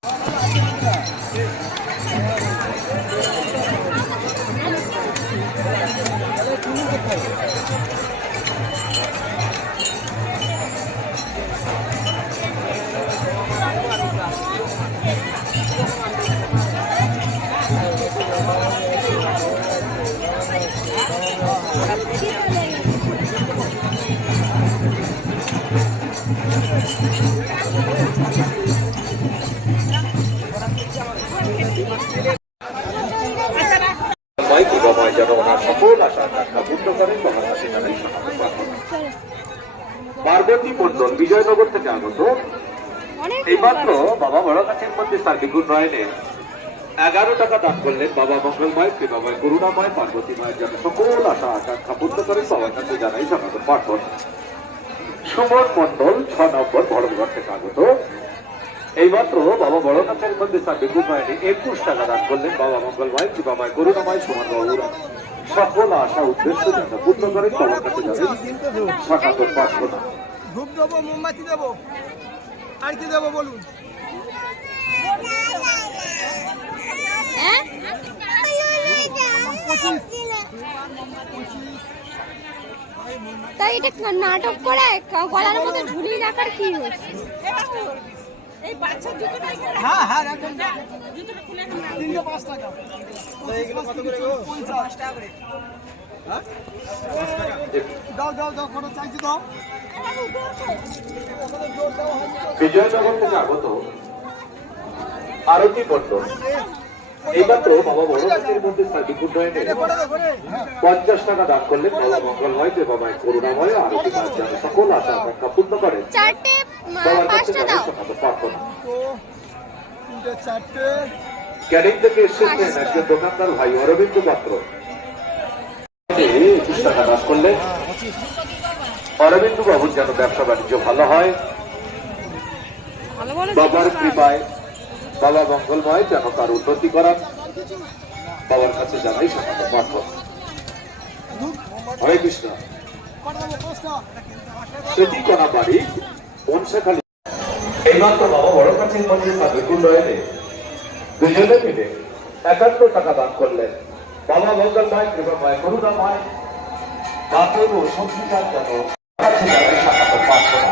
Thank you. বিবাময় যেন ওনার সকল আশা আকাঙ্ক্ষা পূর্ণ করেন বাবার কাছে জানাই সমাগত প্রার্থনা। পার্বতী মন্ডল বিজয়নগর থেকে আগত। এইমাত্র বাবা বড় কাছের সার্বিক উন্নয়নে এগারো টাকা দান করলেন বাবা মঙ্গলময় কৃপাময় করুণাময় পার্বতী মায়ের যেন সকল আশা আকাঙ্ক্ষা পূর্ণ করেন বাবার কাছে জানাই সমাগত প্রার্থনা সুমন মন্ডল ছ নম্বর ভরতগড় থেকে আগত। এইমাত্র বাবা বড় কাছের মধ্যে সার্বিক উন্নয়নে একুশ টাকা দান করলেন। বাবা মঙ্গলময় কৃপাময় করুণাময় সুমন বাবুরা। সকল আশা উদ্দেশ্য যেন পূর্ণ করেন বাবার কাছে ধূপ দেবো মোমবাতি দেবো। আর কি দেবো বলুন? হ্যাঁ তাই এটা নাটক করে গলার মধ্যে ঝুলিয়ে রাখার কি হচ্ছে হ্যাঁ হ্যাঁ রাখুন তিনটে পাঁচ টাকা। পঞ্চাশ টাকা করে। হ্যাঁ? দাও দাও দাও কত চাইছি দাও। বিজয়নগর থেকে আগত আরতি মন্ডল এইমাত্র বাবা বড় মধ্যে সার্বিক উন্নয়নে করে পঞ্চাশ টাকা দান করলেন বাবা মঙ্গলময় দেবাময় করুণাময় আরতি মাছ যেন সকল আশা আকাঙ্ক্ষা পূর্ণ করেন বাবার কাছে প্রার্থনা ক্যানিং থেকে এসেছেন একজন দোকানদার ভাই অরবিন্দ পাত্র। একুশ টাকা দান করলেন অরবিন্দ বাবুর যেন ব্যবসা বাণিজ্য ভালো হয়। বাবার কৃপায় বাবা মঙ্গলময়, যেন তার উন্নতি করান বাবার কাছে জানাই প্রার্থনা। হরে কৃষ্ণ। বাড়ি এইমাত্র বাবা বড় কাছের মধ্যে সাবেক উন্নয়নে দুজনে মিলে টাকা দান করলেন। বাবা মঙ্গলময়, কৃপাময়, করুণাময়। বাপের ও সঙ্গীতার যেন কাছে প্রার্থনা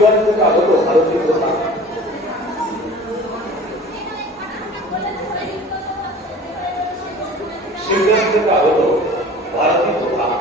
শিবগঞ্জ থেকে আগত ভারতীয় প্রধান শিবগঞ্জ থেকে আগত ভারতীয় দোকান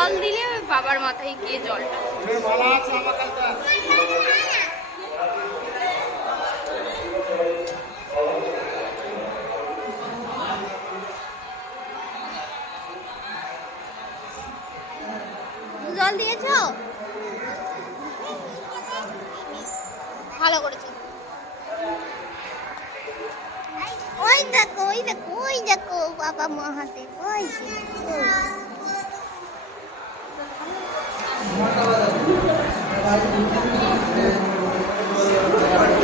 জল দিলে বাবার মাথায় গিয়ে জলটা। জল দিয়েছ? ভালো করেছ। ওই দেখো ওই দেখো ওই দেখো বাবা মা হাতে ওই যে, ওই।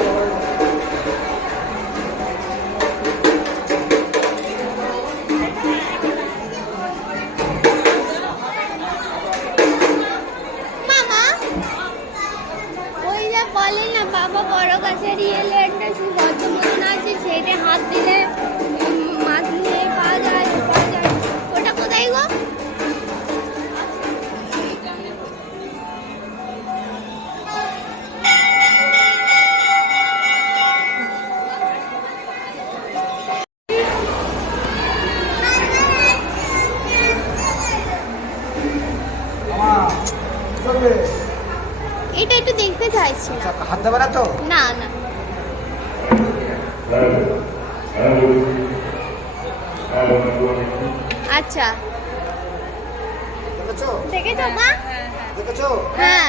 এটা একটু দেখতে চাইছিলাম। হাত দেবে না তো? না না। আচ্ছা। দেখেছ? দেখেছ মা? দেখেছ? হ্যাঁ।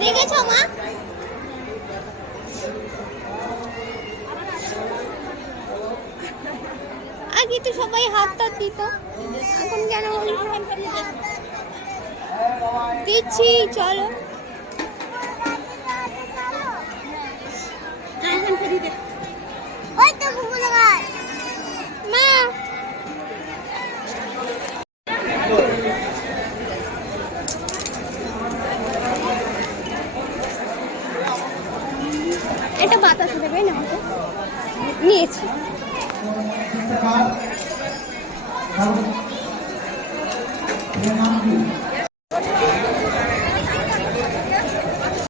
দেখেছ মা আগে তো হাত দিত। এখন কেন দিচ্ছি চলো। ওই তো কুকুর মা! এটা বাতাসে দেবে না? আমাকে নিয়েছি। নাম কি